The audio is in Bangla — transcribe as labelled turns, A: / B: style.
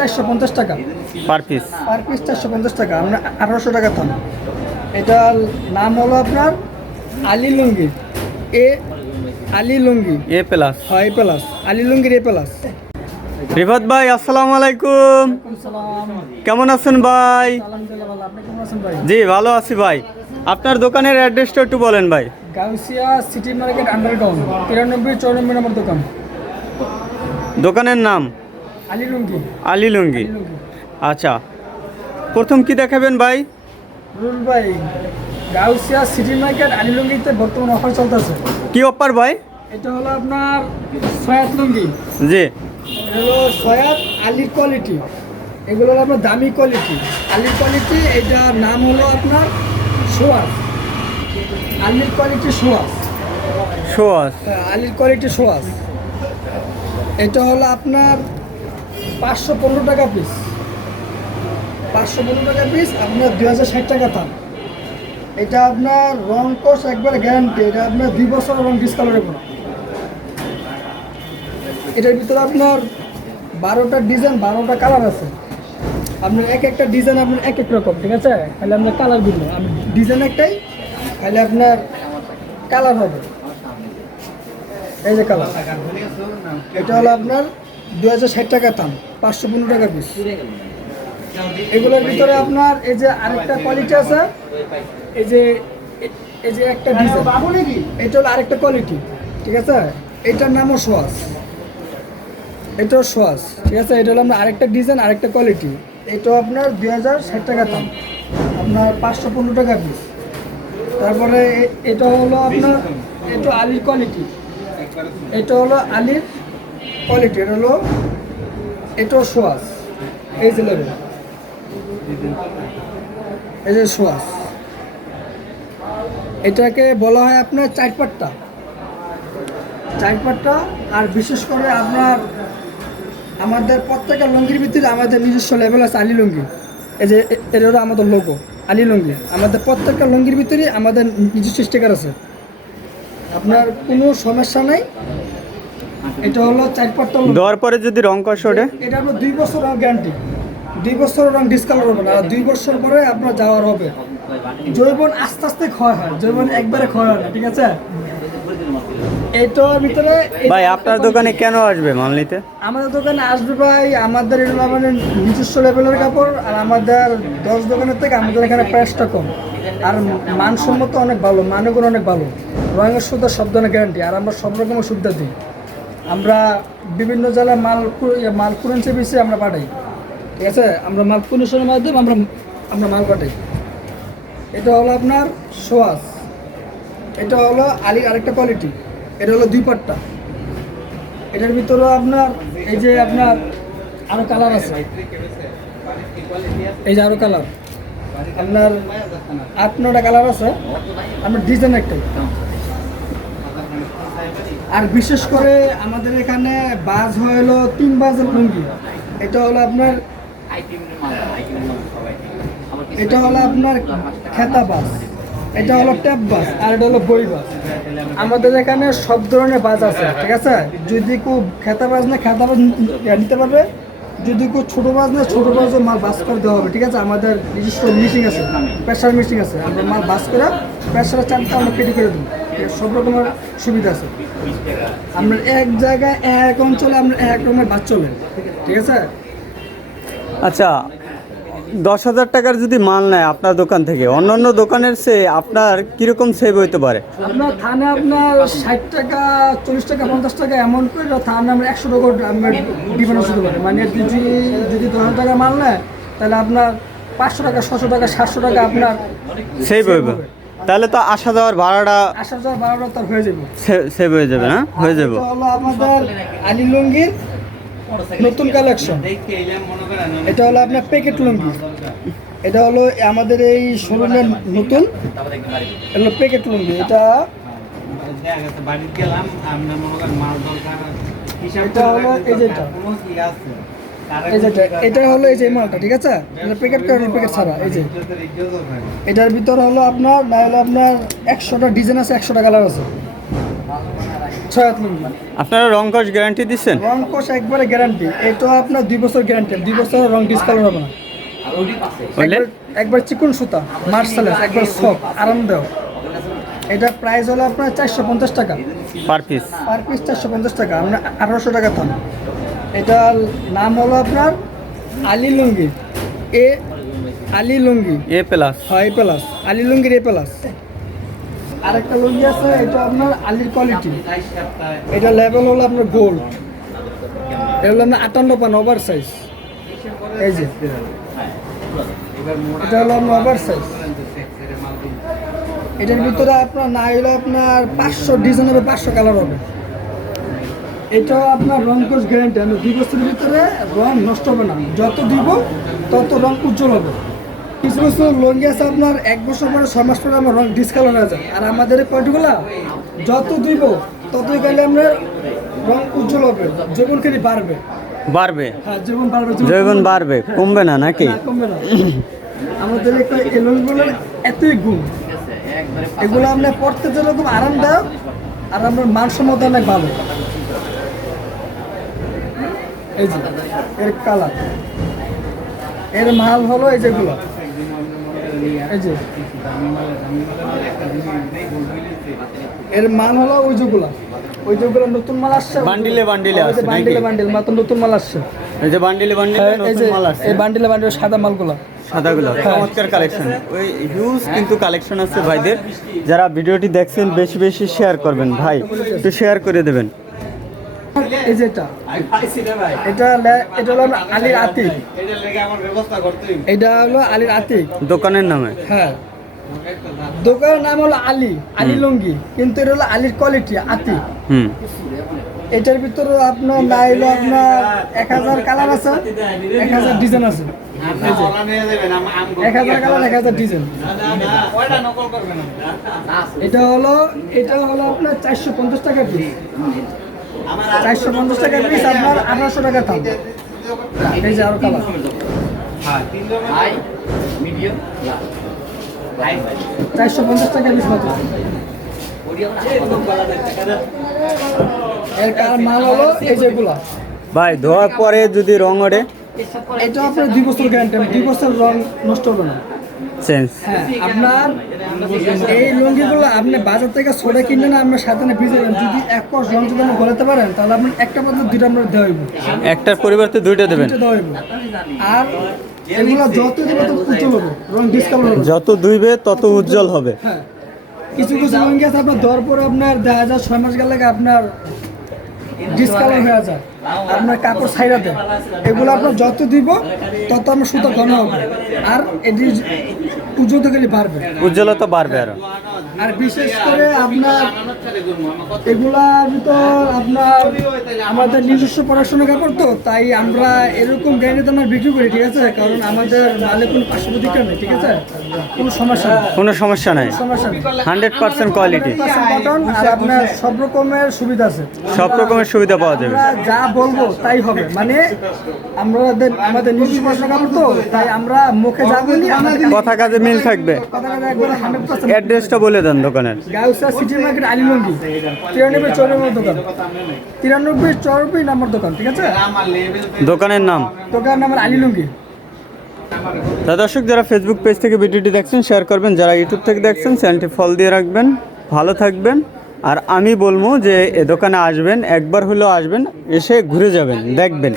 A: চারশো পঞ্চাশ টাকা।
B: Per piece?
A: পার পিস চারশো পঞ্চাশ টাকা আমরা আঠারোশো টাকা দাম এটার নাম হলো আপনার আলি লুঙ্গি। এ আলি লুঙ্গি।
B: A plus.
A: হয় এ প্লাস। আলি লুঙ্গির এ প্লাস।
B: রিফাত ভাই আসসালামু আলাইকুম। কেমন আছেন ভাই? জি ভালো আছি ভাই। আপনার দোকানের অ্যাড্রেসটা একটু বলেন ভাই।
A: গাউসিয়া সিটি মার্কেট আন্ডারগ্রাউন্ড তিরানব্বই চৌরানব্বই নম্বর দোকান।
B: দোকানের নাম?
A: আলি লুঙ্গি।
B: আলি আচ্ছা। প্রথম কি দেখাবেন ভাই?
A: রুল ভাই গাউসিয়া সিটি মার্কেট আলি লুঙ্গিতে বর্তমান অফার চলতেছে।
B: কি অফার ভাই?
A: এটা হলো আপনার সয়াত লুঙ্গি।
B: জি।
A: এটা হলো সয়াত আলির কোয়ালিটি এগুলো হলো আপনার দামি কোয়ালিটি আলির কোয়ালিটি এটার নাম হলো আপনার সোয়াস আলির কোয়ালিটি সোয়াস
B: সোয়াস
A: হ্যাঁ, আলির কোয়ালিটি সোয়াস এটা হলো আপনার পাঁচশো পনেরো টাকা পিস পাঁচশো পনেরো টাকা পিস আপনার দুই হাজার ষাট টাকা দাম। এটা আপনার রং কোর্স একবার গ্যারান্টি এটা আপনার দুই বছর রং ডিসকাউন্টের উপর এটার ভিতরে আপনার বারোটা ডিজাইন বারোটা কালার আছে। আপনার এক একটা ডিজাইন আপনার এক এক রকম, ঠিক আছে? তাহলে আপনার কালার ভিন্ন। ডিজাইন একটাই, তাহলে আপনার কালার হবে। এই যে কালার এটা হলো আপনার দু হাজার ষাট টাকা দাম, পাঁচশো পনেরো টাকা পিস। এগুলোর ভিতরে আপনার এই যে আরেকটা কোয়ালিটি আছে, এই যে এই যে একটা ডিজাইন, এটা হলো আরেকটা কোয়ালিটি ঠিক আছে? এটার নামও সোয়াস এটাও সোয়াস ঠিক আছে? এটা হলো আপনার আরেকটা ডিজাইন, আরেকটা কোয়ালিটি এটাও আপনার দুই হাজার ষাট টাকা দাম, আপনার পাঁচশো পনেরো টাকা পিস। তারপরে এটা হলো আপনার, এটা আলির কোয়ালিটি এটা হলো আলির কোয়ালিটি এটা হলো এটাও সোয়াস এই যে লেভেল এই যে সোয়াস এটাকে বলা হয় আপনার চারপাট্টা চারপাট্টা আর বিশেষ করে আপনার আমাদের প্রত্যেকটা লুঙ্গির ভিতরে আমাদের নিজস্ব লেভেল আছে আলি লুঙ্গি। এই যে এটা হলো আমাদের লোগো আলি লুঙ্গি। আমাদের প্রত্যেকটা লুঙ্গির ভিতরে আমাদের নিজস্ব স্টিকার আছে। আপনার কোনো সমস্যা নাই। এটা হলো লুঙ্গি
B: দেওয়ার পরে যদি রং কষ ওঠে
A: এটা আপনার দুই বছর গ্যারান্টি দুই বছর রং ডিসকাউন্ট হবে না। আর দুই বছর পরে আপনার যাওয়ার হবে। জৈবন আস্তে আস্তে ক্ষয় হয়। জৈবন একবারে ক্ষয় হয় না ঠিক আছে? এইটার ভিতরে
B: ভাই আপনার দোকানে কেন আসবে মাল নিতে?
A: আমাদের দোকানে আসবে ভাই আমাদের আমাদের নিজস্ব লেভেলের কাপড় আর আমাদের দশ দোকানের থেকে আমাদের এখানে প্রাইসটা কম। আর মানসম্মত অনেক ভালো মানগুলো অনেক ভালো। রঙের সুদ্ধা সব ধরনের গ্যারান্টি আর আমরা সব রকমের সুবিধা দিই। আমরা বিভিন্ন জেলায় মাল ইয়ে, মাল কুরেন্সি বেশি আমরা পাঠাই। ঠিক আছে? আমরা মাল কুরেন্সের মাধ্যমে আমরা আমরা মাল পাঠাই। এটা হলো আপনার সোয়াস এটা হলো আলির আরেকটা কোয়ালিটি এটা হলো দুই পাট্টা। এটার ভিতরে আপনার এই যে আপনার আরও কালার আছে। এই যে আরও কালার আপনার আট নটা কালার আছে। আপনার ডিজাইন একটাই আর বিশেষ করে আমাদের এখানে বাজ হলো তিন বাজের লুঙ্গি। এটা হলো আপনার এটা হলো আপনার খেতা বাস এটা হলো ট্যাপ বাস আর এটা হলো বই বাস আমাদের এখানে সব ধরনের বাস আছে, ঠিক আছে? যদি কেউ খেতা বাস না খেতা বাস নিতে পারবে, যদি কেউ ছোটো বাস না ছোটো বাসও মাল বাস করে দেওয়া হবে, ঠিক আছে? আমাদের নিজস্ব মিটিং আছে প্রেশার মিটিং আছে। আমরা মাল বাস করে প্রেশারের চাপটা আমরা পেটি করে দিই সব রকমের সুবিধা আছে। আমরা এক জায়গায় এক অঞ্চলে আমরা এক রকমের বাচ্চা চলে ঠিক আছে?
B: আচ্ছা দশ হাজার টাকার যদি মাল নেয় আপনার দোকান থেকে অন্যান্য দোকানের চেয়ে আপনার কীরকম সেভ হইতে পারে?
A: আপনার থানে আপনার ষাট টাকা চল্লিশ টাকা পঞ্চাশ টাকা এমন করে থানে আমরা একশো টাকা আমরা ডিফারেন্স হতে পারে। মানে যদি যদি দশ হাজার টাকা মাল নেয় তাহলে আপনার পাঁচশো টাকা ছশো টাকা সাতশো টাকা আপনার
B: সেভ হইবে। তাহলে তো আসা যাওয়ার ভাড়াটা
A: আসা যাওয়া বারোটা তার হয়ে যাবে।
B: সেভ হয়ে যাবে না? হয়ে যাবে।
A: হলো আমাদের আলি লুঙ্গির নতুন কালেকশন এটা হলো আপনার প্যাকেট লুঙ্গি। এটা হলো আমাদের এই শোরুমের নতুন। এটা হলো প্যাকেট লুঙ্গি। এটা
C: বাড়িতে গেলাম আপনার করেন মাল দরকার। হিসাব
A: এটা হলো এই যে এটা।
C: কোনো কি আছে?
A: এই যে এটা- হলো এই যে মালটা ঠিক আছে? এটা প্যাকেট করে প্যাকেট ছাড়া এই যে। এটার ভিতরে হলো আপনার না হলো আপনার একশোটা ডিজাইন আছে একশোটা কালার আছে।
B: আপনারা রং কস গ্যারান্টি দিচ্ছেন
A: রং কোষ একবারে গ্যারান্টি এটা আপনার দুই বছর গ্যারান্টি দুই বছর রং ডিসকালার হবে না। একবার- চিকন সুতা মার্শালেস একবার সফট আরামদায়ক। এটা প্রাইস হলো আপনার চারশো পঞ্চাশ টাকা।
B: পার পিস
A: পার পিস চারশো পঞ্চাশ টাকা আমরা আঠারোশো টাকা দাম। এটার নাম হলো আপনার আলি লুঙ্গি। এ আলি লুঙ্গি।
B: A plus.
A: হয় এ প্লাস। আলি লুঙ্গির এ প্লাস। আরেকটা লুঙ্গি আছে এটা আপনার আলির কোয়ালিটি এটা লেভেল হলো আপনার গোল্ড এটা হলো আপনার আটান্ন পান ওভার সাইজ এই যে। এটা হলো আপনার ওভার সাইজ এটার ভিতরে আপনার না হলে আপনার পাঁচশো ডিজাইন হবে পাঁচশো কালার হবে। এটা আপনার রং কোর্স গ্যারান্টি আমি দুই বছরের ভিতরে রং নষ্ট হবে না। যত দিব তত রং উজ্জ্বল হবে। কিছু কিছু লঙ্গি আছে আপনার এক বছর পরে ছয় মাস পরে আমার রং ডিসকালার হয়ে যায়। আর আমাদের এই কোয়ালিটিগুলা যত দিব ততই গেলে আমরা রং উজ্জ্বল হবে জীবনখানি বাড়বে।
B: বাড়বে?
A: হ্যাঁ জীবন বাড়বে
B: জৈবন বাড়বে। কমবে না নাকি?
A: না, কমবে না। আমাদের এই লঙ্গিগুলোর এতই গুণ। এগুলো আপনার পড়তে যেরকম আরামদায়ক আর আমার মানসম্মত অনেক ভালো। এই যে এর কালারের মাল হলো এই যেগুলো। এই যে এর মাল হলো ওই যেগুলো। ওই যেগুলো নতুন মাল আসছে?
B: বান্ডিলে বান্ডিলে নাকি?
A: বান্ডিলে বান্ডিল মাত্র নতুন মাল আসছে।
B: এই যে বান্ডিলে বান্ডিলে
A: হ্যাঁ,
B: নতুন মাল আসছে।
A: এই বান্ডিলে বান্ডিলে সাদা মালগুলো।
B: সাদাগুলো চমৎকার কালেকশন ওই হিউজ কিন্তু কালেকশন আছে ভাইদের। যারা ভিডিওটি দেখছেন বেশি বেশি শেয়ার করবেন ভাই একটু শেয়ার করে দেবেন।
A: এই যে এটা। এটা হলো আলীর আতিক।
C: এটা লেগে আমার ব্যবস্থা করতেই
A: এটা হলো আলীর আতিক।
B: দোকানের নামে?
A: হ্যাঁ। দোকানের নাম হলো আলী। আলী লুঙ্গি। কিন্তু এটা হলো আলীর কোয়ালিটি আতিক।
B: হুম।
A: এটার ভিতরে আপনার না হলো আপনার এক হাজার কালার আছে। এক হাজার ডিজাইন আছে।
C: আম আম
A: এক হাজার কালার এক হাজার ডিজাইন।
C: ওইটা নকল করবেন?
A: এটা হলো এটা হলো আপনার চারশো পঞ্চাশ টাকা পিস চারশো পঞ্চাশ টাকা পিস আপনার আঠারোশো টাকা দাম এই যে আরও কালার
C: হ্যাঁ
A: চারশো পঞ্চাশ টাকা পিস মাত্র। এর মাল হলো এই যেগুলা
B: ভাই ধোয়ার পরে যদি রং ওঠে?
A: এটা আপনার দুই বছর গ্যারান্টি দুই বছর রং নষ্ট হবে না।
B: চেঞ্জ
A: হ্যাঁ আপনার এই লুঙ্গিগুলো আপনি বাজার থেকে ছোড়ে কিনে না আপনার সাথে ভিজে যাবেন যদি এক কষ রং যদি আপনি গলাতে পারেন তাহলে আপনার একটা বদলে দুইটা আমরা দেওয়া হইব।
B: একটার পরিবর্তে দুইটা দেবেন।
A: আর যত দিবে তত উজ্জ্বল হবে রং ডিসকাউন্ট হবে।
B: যত দুইবে তত উজ্জ্বল হবে।
A: হ্যাঁ। কিছু কিছু লুঙ্গি আছে আপনার দেওয়ার পরে আপনার দেখা যায় ছয় মাস গেলে আপনার ডিসকালার হয়ে যায়। আপনার কাপড় সাইডা দেয়। এগুলো আপনার যত দিব, তত আপনার সুতো ঘন হবে। আর এটি পুজোতে গেলে বাড়বে।
B: উজ্জ্বলতা বাড়বে আরও।
A: আর বিশেষ করে আপনার এগুলা ভিতর আপনার আমাদের নিজস্ব পড়াশোনা কাপড় তো তাই আমরা এরকম ব্র্যান্ডে তো আমরা বিক্রি করি ঠিক আছে? কারণ আমাদের মালে কোনো পার্শ্বপ্রতিক্রিয়া নেই ঠিক আছে? কোনো সমস্যা নেই।
B: কোনো সমস্যা নাই। Hundred percent quality.
A: কটন আর আপনার সব রকমের সুবিধা আছে।
B: সব রকমের সুবিধা পাওয়া যাবে।
A: আমরা যা বলব তাই হবে। মানে আমাদের আমাদের নিজস্ব পড়াশোনা কাপড় তো তাই আমরা মুখে যা বলি আমাদের
B: কথা কাজে মিল থাকবে। অ্যাড্রেসটা বলে দেন দোকানের।
A: গাউসা সিটি মার্কেট আলিলঙ্গি তিরানব্বই চৌরানব্বই দোকান। তিরানব্বই চৌরানব্বই নম্বর দোকান ঠিক আছে?
C: আমার লেভেল
B: দোকানের নাম
A: আলিলঙ্গি।
B: তা দর্শক যারা ফেসবুক পেজ থেকে ভিডিওটি দেখছেন শেয়ার করবেন। যারা ইউটিউব থেকে দেখছেন চ্যানেলটি ফল দিয়ে রাখবেন। ভালো থাকবেন। আর আমি বলব যে এ দোকানে আসবেন একবার হলেও আসবেন এসে ঘুরে যাবেন দেখবেন।